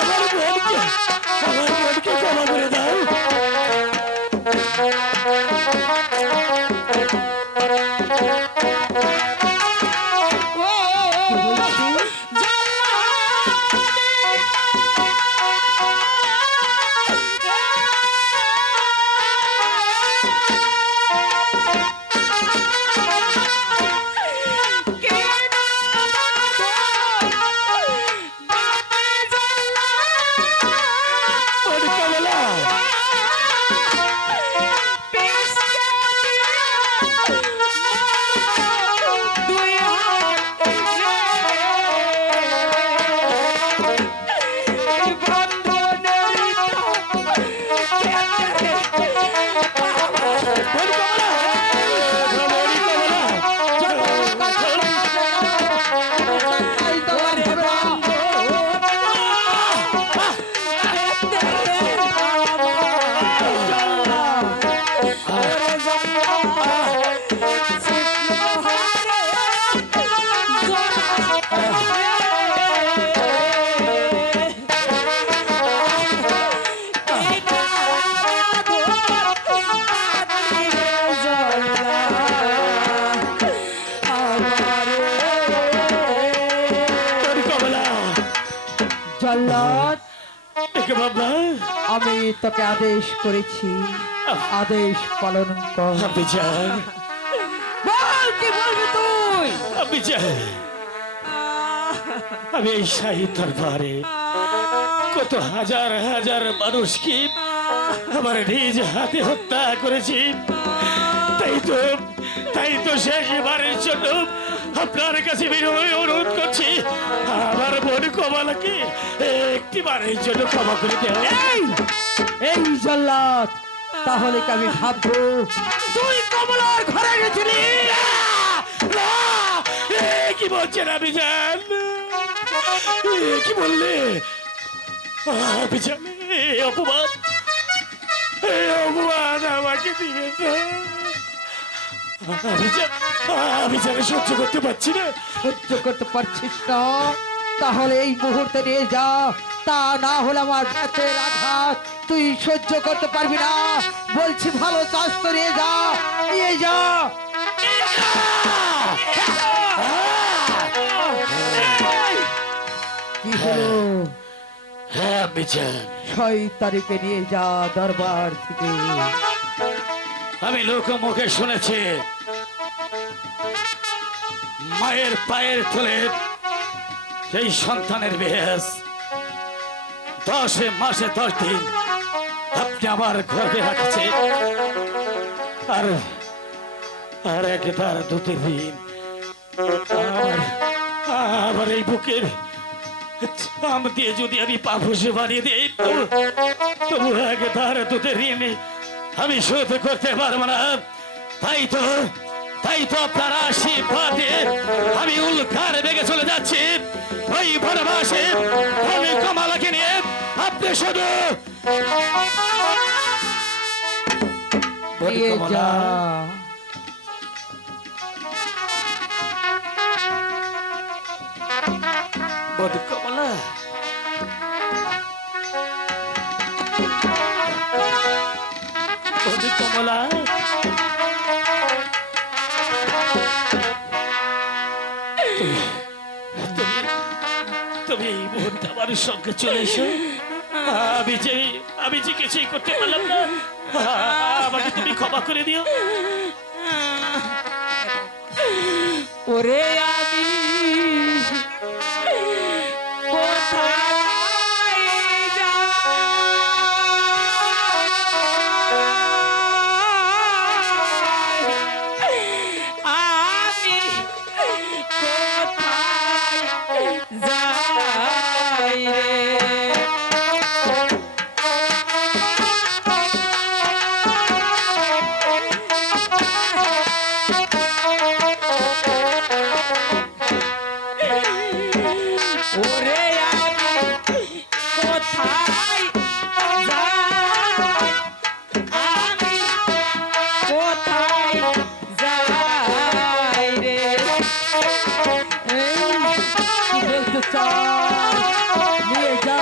আমার বোনকে ক্ষমা করে দাও। আমি তোকে আদেশ করেছি, আদেশ পালন কর। কি বলবি তুই? আমি এই শাহী দরবারে কত হাজার হাজার মানুষকে আমার নিজ হাতে হত্যা করেছি। তাই তো শেষবারের জন্য আপনার কাছে বিনয় অনুরোধ করছি, আমার বোন কমলাকে একটিবারের জন্য ক্ষমা করে দেওয়া। এই জল্লাদ, তাহলে কি আমি ভাববো তুই কমলার ঘরে গেছিলি? কি বলছেন আপনি? জান কি বললে? অপমান আমাকে দিবে। আমি জানি সহ্য করতে পারছি না। সহ্য করতে পারছিস না? তাহলে এই মুহূর্তে নিয়ে যা, তা না হলে আমার পেটের আঘাত তুই সহ্য করতে পারবি না। বলছি ভালো চাষ তো নিয়ে যা, নিয়ে যা। কি হলো? হ্যাঁ বিচার, 6 তারিখে নিয়ে যা দরবার থেকে। আমি লোক মুখে শুনেছি মায়ের পায়ের তলে সেই সন্তানের বেশ 10 মাসে 10 দিন আপনি আমার গর্ভে রাখছে, আর একবার 2 দিন আমার এই বুকের চাম দিয়ে যদি আমি পাপুষে বানিয়ে দিই, তবু একবার 2 ঋণ আমি শোধ করতে পারবো না। তাই তো আপনার আশীর্বাদে আমি উল্কার বেগে চলে যাচ্ছি ওই বনবাসে। আমি কমলাকে নিয়ে আপনি শুধু নিয়ে যা। কমলা, কমলা, তুমি এই মুহূর্তে আমার সঙ্গে চলে এসো। আমি যে কিছুই করতে পারলাম না, আমাকে তুমি ক্ষমা করে দিও। ওরে আমি নিয়ে যা।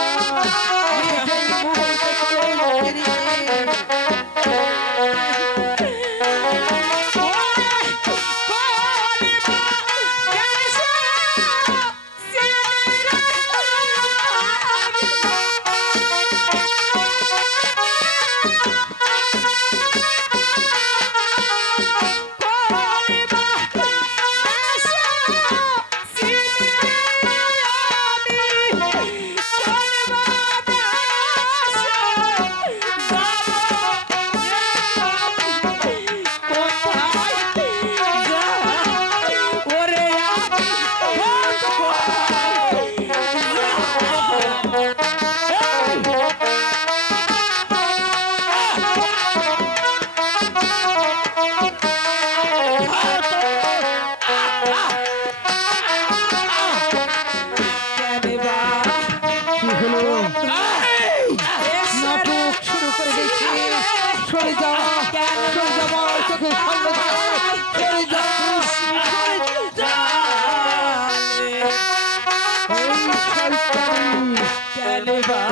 কেন বা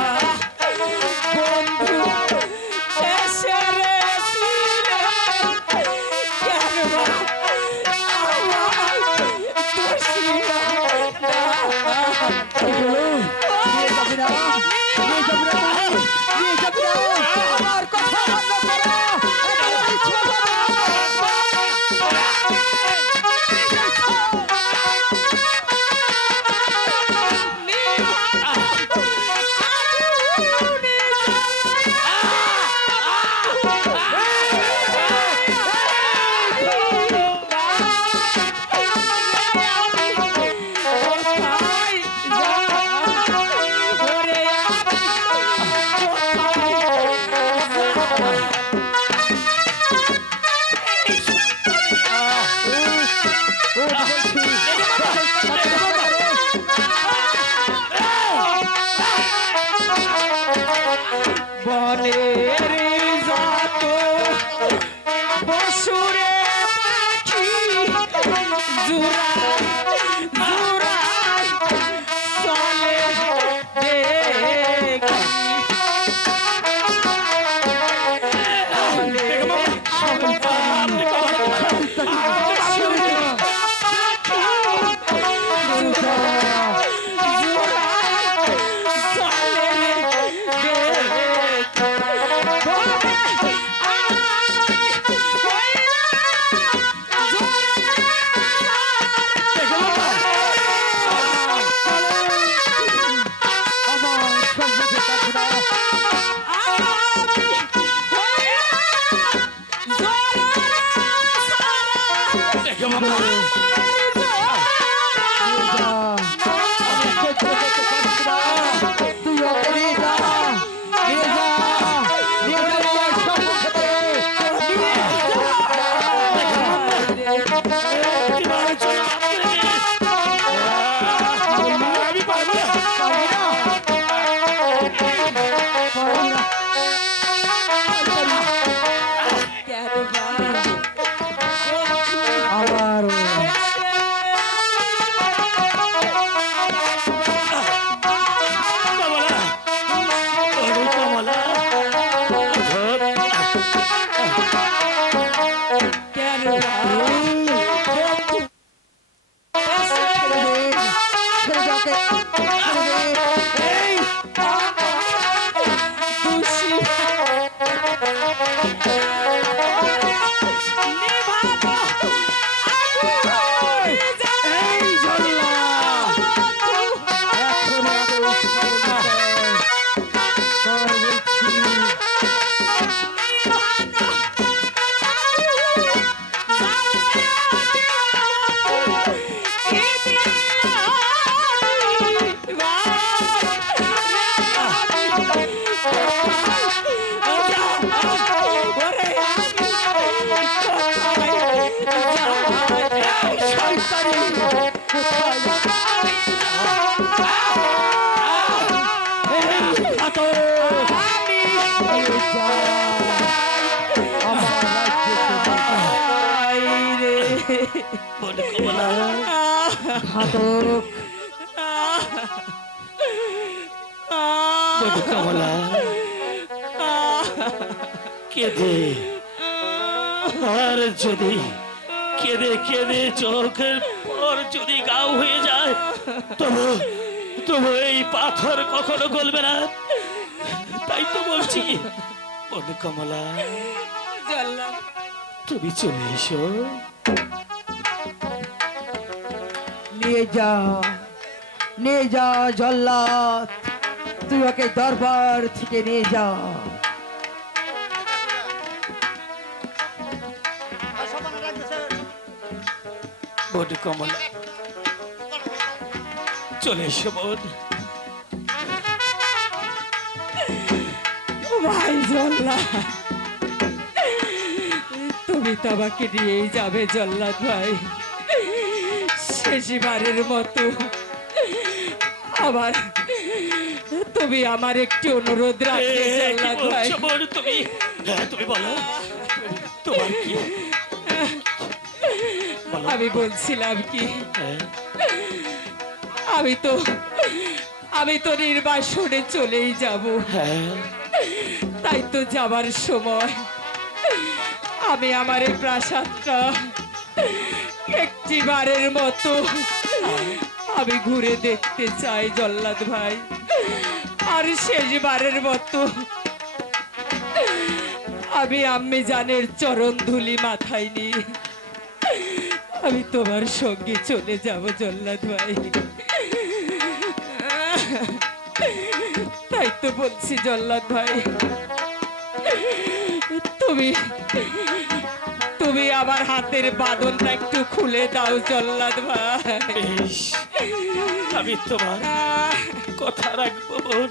বন্ধু এসে রে ফিরে, কেন বা আমার দোষী না। আমার কথা বন্ধ করো। বনের যত পশুরে পাখি জুরা জুরা চলে দেখি। ঘাতক কমলা কেঁদে আর যদি কেঁদে কেঁদে চোখের পর যদি গাও হয়ে যায় তবু তবু এই পাথর কখনো গলবে না। তাই তো বলছি বন্ধু কমলা তুমি চলে এসো। নিয়ে যা জল্লাদ, তুই ওকে দরবার থেকে নিয়ে যা। বন্ধু কমলা চলে এসো বোন। ভাই জল্লাদ, তুমি তো আমাকে নিয়েই যাবে জল্লাদ ভাই, শেষবারের মতো। আবার তুমি আমার একটি অনুরোধ রাখবে জল্লাদ ভাই। তুমি তুমি বলো তোমার কি? আমি বলছিলাম কি, আমি তো আমি তো নির্বাসনে চলেই যাব। হ্যাঁ তাই তো যাবার সময় আমি আমার এই প্রাসাদটা একটি বারের মতো আমি ঘুরে দেখতে চাই জল্লাদ ভাই। আর শেষবারের মতো আমি আম্মি জানের চরণ ধুলি মাথায় নিয়ে আমি তোমার সঙ্গে চলে যাব জল্লাদ ভাই। তাই তো বলছি জল্লাদ ভাই, তুমি তুমি আমার হাতের বাঁধনটা একটু খুলে দাও জল্লাদ ভাই। বেশ, আমি তোমার কথা রাখবো বোন।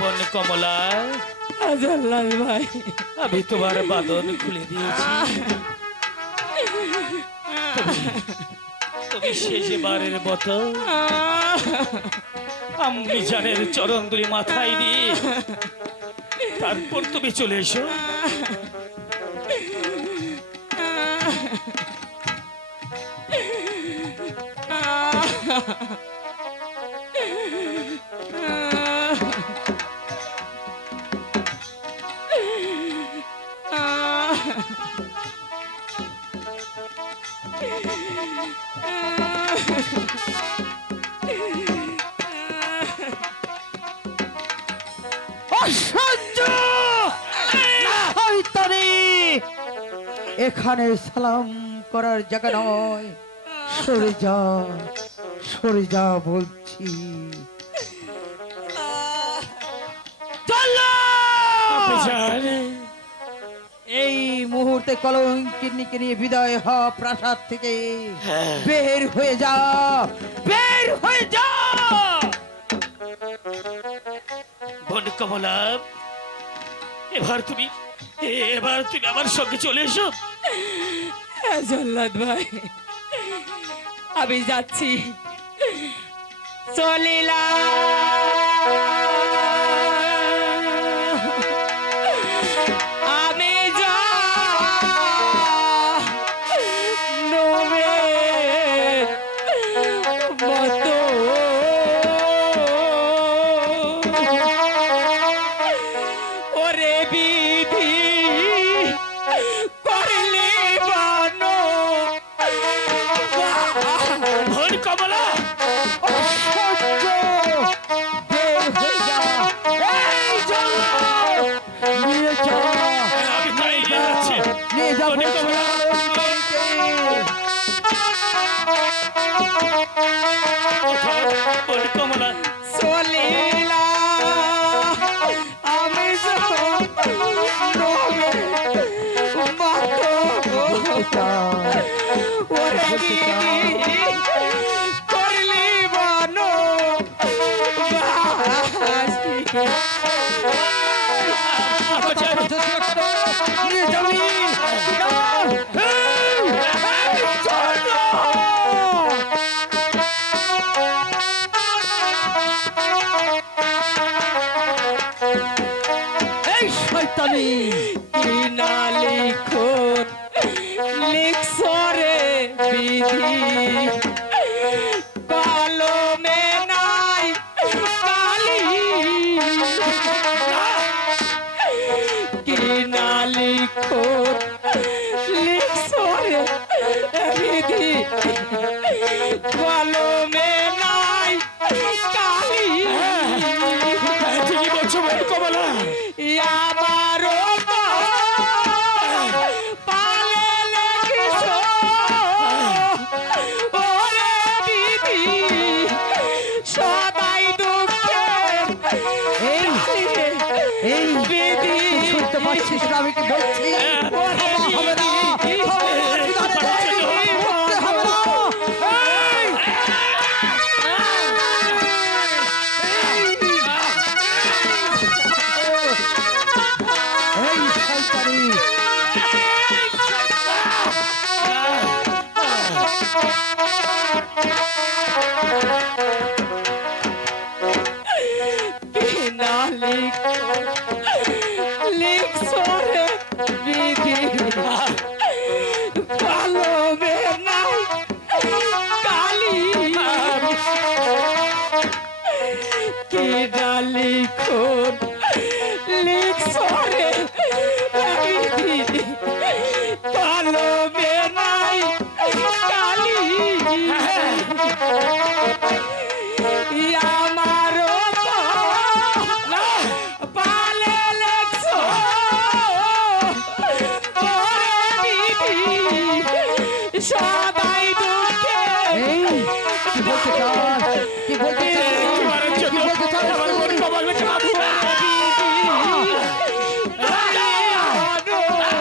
বোন কমলা, জল্লাদ ভাই, আমি তোমার বাঁধন খুলে দিয়েছি। তুমি শেষবারের মতো আম্মি জানের চরণ দুলি মাথায় দিয়ে তারপর তুমি চলে এসো। অসহ্য! শয়তানি! এখানে সালাম করার জায়গা নয়। সরে যা বলছি। আম্মি জান, এই মুহূর্তে কলঙ্কিনীকে নিয়ে বিদায় হ প্রাসাদ থেকে। হ্যাঁ। বের হয়ে যা, বের হয়ে যা। বোন কমলা, এবার তুমি আমার সঙ্গে চলে এসো। হ্যাঁ জল্লাদ ভাই, আমি যাচ্ছি। আমি ওরে বিধি করলে বানো বোন কমলা, অসহ্য! বের হয়ে যা। এই চলো! নিয়ে যা, আমি তাই নিয়ে যাচ্ছি। নিয়ে যা বোন বলছি। কমলা, বোন কমলা, চলিলা আমি ওরে বিধি করলি বানো আম্মা জান, নিয়ে যাবি। এই শয়তানি! কি না লিখুন লিখসরে বিধি কলমে নাই কালি কি না লিখুন লিখসরে বিধি কলমে নাই কালি ঠিকই বলছো বোন কমলা। আমারও পালে লেগেছো ওরে বিধি সদাই দুঃখের এই বিধি শুনতে পাচ্ছিস না আমি কি বলছি? ওরে হবে না, বিধি হবে না, ঠিকানা নেই, করতে হবে না। এই শয়তানি! কি ডালি খুন লিখছরে বিধি কলমে নাই কালি আমারও পালে লেখছো ওরে বিধি সদাই দুঃখে এই কি বলতে চাস কি বলতে চাস কি বলতে চাস আমার মন কমল বেঁচে বাবু।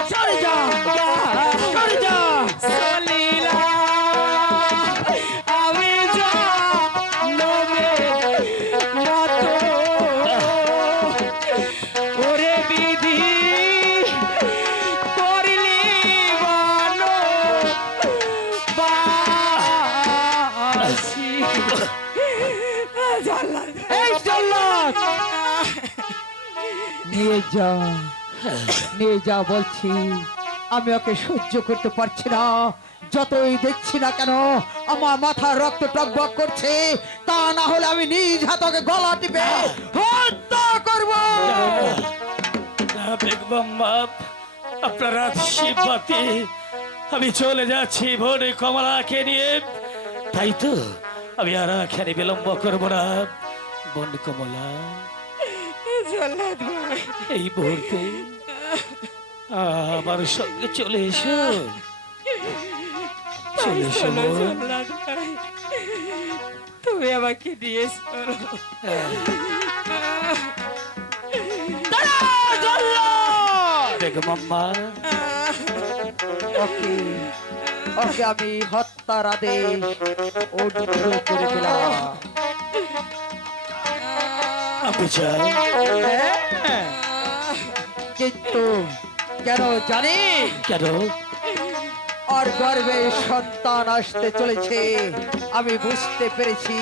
সরে যা সরে যা সলিলা আমি জানবে মতো ওরে বিধি করলি বলো বাসি জানলা এই জল্লাদ নিয়ে যা বলছি আমি ওকে সহ্য করতে পারছি না যতই দেখছি না কেন আমার মাথার রক্ত টকবক করছে তা না হলে আমি নিজ হাতকে গলা টিপে হত্যা করব বেগম বাপ, আপনার আশীর্বাদে আমি চলে যাচ্ছি ভোরে কমলাকে নিয়ে। তাই তো আমি আর এখানে বিলম্ব করবো না। বোন কমলা, জল্লাদ ভাই এই মুহূর্তে আমার সঙ্গে চলে এসো, চলে এসো শোনো বোন। জল্লাদ ভাই তুমি আমাকে নিয়ে চলো বেগম আম্মা, ওকে ওকে আমি হত্যার আদেশ অর্জন করে দিলাম আপনি চান হ্যাঁ, কিন্তু কেন জানি কেন? আর গর্ভে সন্তান আসতে চলেছে আমি বুঝতে পেরেছি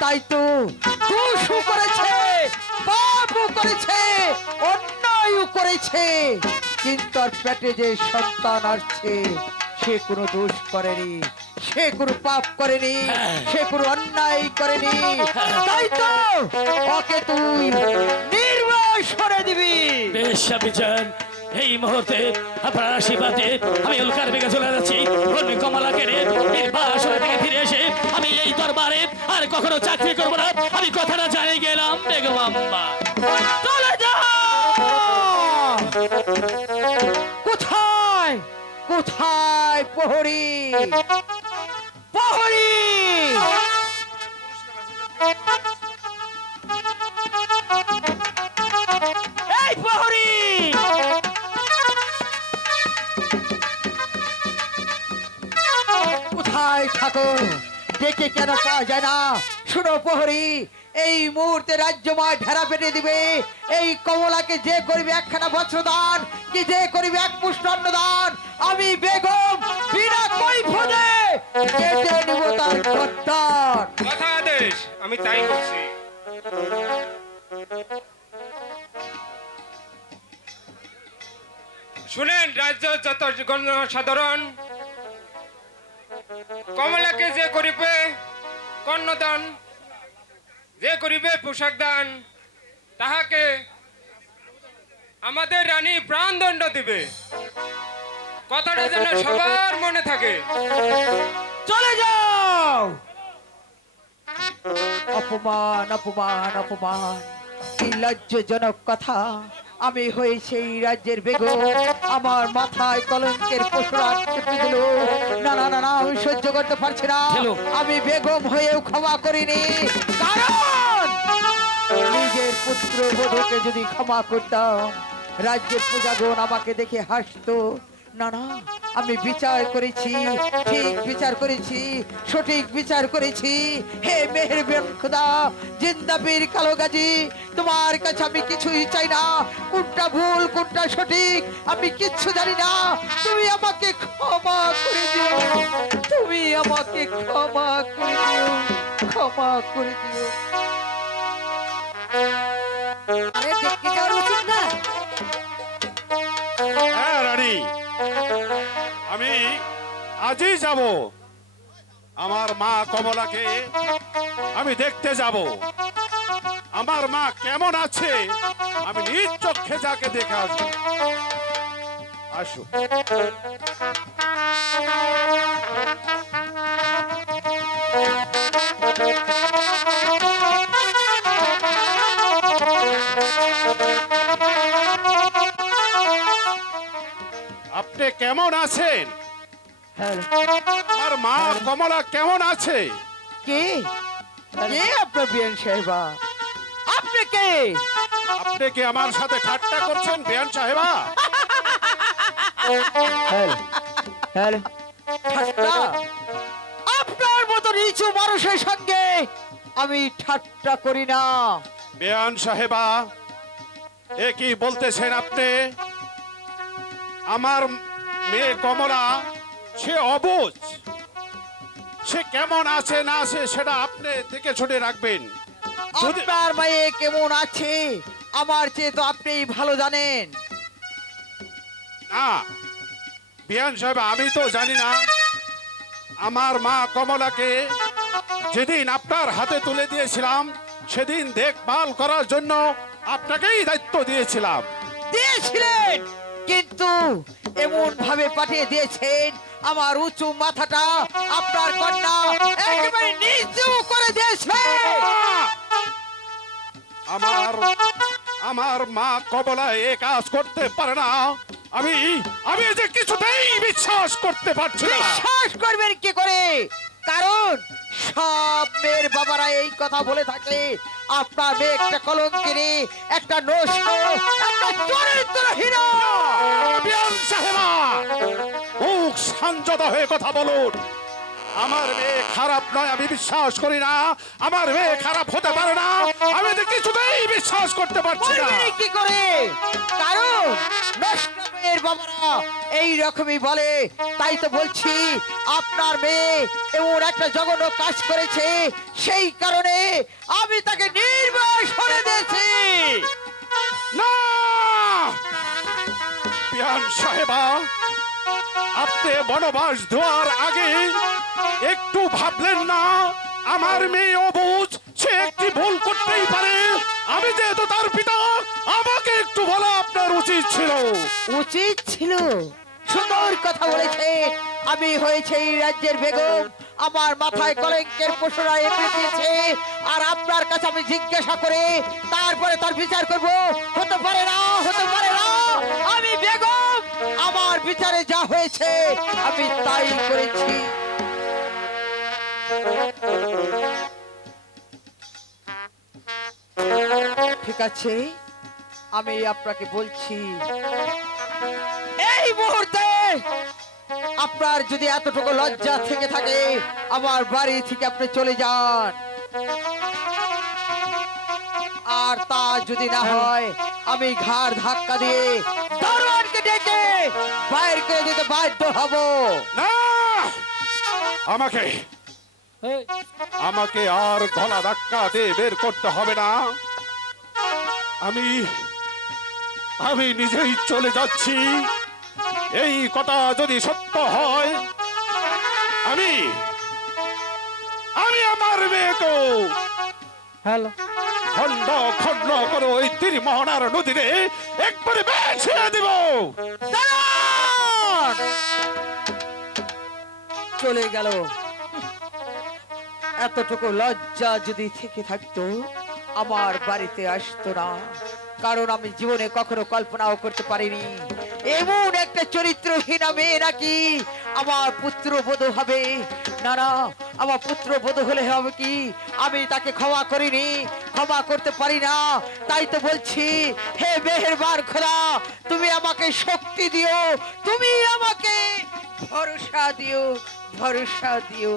তাই তো দোষও করেছে পাপও করেছে অন্যায়ও করেছে কিন্তু আর পেটে যে সন্তান আসছে সে কোনো দোষ করেনি সে কোনো পাপ করেনি সে কোনো অন্যায় করেনি তাই তো ওকে তুই নির্বাস করে দিবি বেশ আপনি চান এই মুহূর্তে আপনার আশীর্বাদে আমি উল্কার বেগে চলে যাচ্ছি। বোন কমলাকে নিয়ে নির্বাসনে থেকে ফিরে এসে আমি এই দরবারে আর কখনো চাকরি করব না, আমি কথাটা জানিয়ে গেলাম বেগম আম্মা। চলে যা কোথায় কোথায় প্রহরী প্রহরী এই প্রহরী কোথায় থাকো ডেকে কেন পাওয়া যায় না শুনো প্রহরী এই মুহূর্তে রাজ্যময় ঢেরা পেটে দিবে এই কমলাকে যে করিবে একখানা বস্ত্র দান কি যে করিবে এক পুষ্ট অন্ন দান আমি বেগম বিনা কৈফিয়তে কেটে নিব তার গর্দান কথা আদেশ, আমি তাই করছি। শুনেন রাজ্য যত সাধারণ, কমলাকে যে করিবে কন্যাদান, যে করিবে পোশাক দান, তাহাকে আমাদের রানী প্রাণদণ্ড দিবে। কথাটা যেন সবার মনে থাকে। চলে যাও অপমান অপমান অপমান কি লজ্জাজনক কথা আমি হয়েছে এই রাজ্যের বেগম আমার মাথায় কলঙ্কের পশুরাট চেপে দিল না না না না আমি সহ্য করতে পারছি না চলো। আমি বেগম হয়েও ক্ষমা করিনি কারণ নিজের পুত্র বধূকে যদি ক্ষমা করতাম রাজ্যের প্রজাগণ আমাকে দেখে হাসতো না না আমি বিচার করেছি ঠিক বিচার করেছি সঠিক বিচার করেছি হে মেহেরবান খোদা জিন্দা বীর কালো গাজী তোমার কাছে আমি কিছুই চাই না কোনটা ভুল কোনটা সঠিক আমি কিচ্ছু জানি না তুমি আমাকে ক্ষমা করে দিও তুমি আমাকে ক্ষমা করে দিও ক্ষমা করে দিও আরে দেখতে যাওয়ার উচিত না হ্যাঁ রানী, আমি আজই যাব। আমার মা কমলাকে আমি দেখতে যাব। আমার মা কেমন আছে আমি নিজ চোখে যাকে দেখে আসবো। আসো। আপনি কেমন আছেন? হ্যাঁ, আর মা কমলা কেমন আছে? কে কে আপনার বিয়ান সাহেবা? আপনি কে? আপনি কি আমার সাথে ঠাট্টা করছেন বিয়ান সাহেবা? ঠাট্টা? আপনার মতো নিচু মানুষের সঙ্গে আমি ঠাট্টা করি না। বিয়ান সাহেবা, এ কি বলতেছেন আপনি? আমার মেয়ে কমলা সে অবুঝ, সে কেমন আছে না আছে সেটা আপনি দেখে শুনে রাখবেন। যদি আপনার মেয়ে কেমন আছে আমার চেয়ে তো আপনি ভালো জানেন। না বিয়ান সাহেব, আমি তো জানি না। আমার মা কমলাকে যেদিন আপনার হাতে তুলে দিয়েছিলাম সেদিন দেখভাল করার জন্য আপনাকেই দায়িত্ব দিয়েছিলাম। দিয়েছিলেন, কিন্তু এমন ভাবে পাঠিয়ে দিয়েছেন আমার উঁচু মাথাটা আপনার কন্যা একেবারে নিচু করে দিয়েছে। আমার আমার মা কমলা এ কাজ করতে পারে না। আমি আমি যে কিছুতেই বিশ্বাস করতে পারছি না। বিশ্বাস করবেন কি করে? কারণ সব মেয়ের বাবারা এই কথা বলে থাকে আপনার মেয়ে একটা কলঙ্কিনী, একটা নষ্ট, একটা চরিত্রহীন। বিয়ান সাহেবা, মুখ সংযত হয়ে কথা বলুন। আমার মেয়ে খারাপ নয়, আমি বিশ্বাস করি না। আমার মেয়ে খারাপ হতে পারে না, আমি তো কিছুতেই বিশ্বাস করতে পারছি না। করবেন কি করে? কারণ নষ্ট মেয়ের বাবারা এই রকমই বলে। তাই তো বলছি আপনার মেয়ে এমন একটা জঘন্য কাজ করেছে, সেই কারণে আমি তাকে নির্বাস করে দিয়েছি। না বিয়ান সাহেবা, আপনি বনবাস ধোয়ার আগে একটু ভাবলেন না? আমার মেয়ে অবুঝ, সে একটি ভুল করতেই পারে। আমি যেহেতু তার পিতা, আমাকে একটু বলা আপনার উচিত ছিল। উচিত ছিল? সুন্দর কথা বলেছে। আমি হয়েছে এই রাজ্যের বেগম, আমার মাথায় কলঙ্কের পশুরা এঁটে দিয়েছে, আর আপনার কাছে আমি জিজ্ঞাসা করে তারপরে তার বিচার করব। হতে পারে না, হতে পারে না। আমি বেগম, আমার বিচারে যা হয়েছে আমি তাই করেছি। ঠিক আছে, আমি আপনাকে বলছি, এই মুহূর্তে আপনার যদি এতটুকু লজ্জা থেকে থাকে আমার বাড়ি থেকে আপনি চলে যান। আর তা যদি না হয় আমি ঘাড় ধাক্কা দিয়ে দারোয়ানকে ডেকে বাইরে করে দিতে বাধ্য হব। না, আমাকে আমাকে আর গলা ধাক্কা দিয়ে বের করতে হবে না। আমি আমি নিজেই চলে যাচ্ছি। এই কথা যদি সত্য হয়, আমি আমি আমার মেয়েকে হ্যালো, খন্ড খন্ড করে ওই তীরমোহনার নদীরে একবারে বেছে দিব। চলে গেল। এতটুকু লজ্জা যদি থেকে থাকতো আমার বাড়িতে আসতো না। কারণ আমি জীবনে কখনো কল্পনাও করতে পারিনি এমন একটা চরিত্রহীন মেয়ে নাকি আমার পুত্রবধূ হবে। না না, আমার পুত্রবধূ হলে হবে কি? আমি তাকে ক্ষমা করিনি, ক্ষমা করতে পারি না। তাই তো বলছি, হে মেহেরবান খোদা, তুমি আমাকে শক্তি দিও, তুমি আমাকে ভরসা দিও, ভরসা দিও।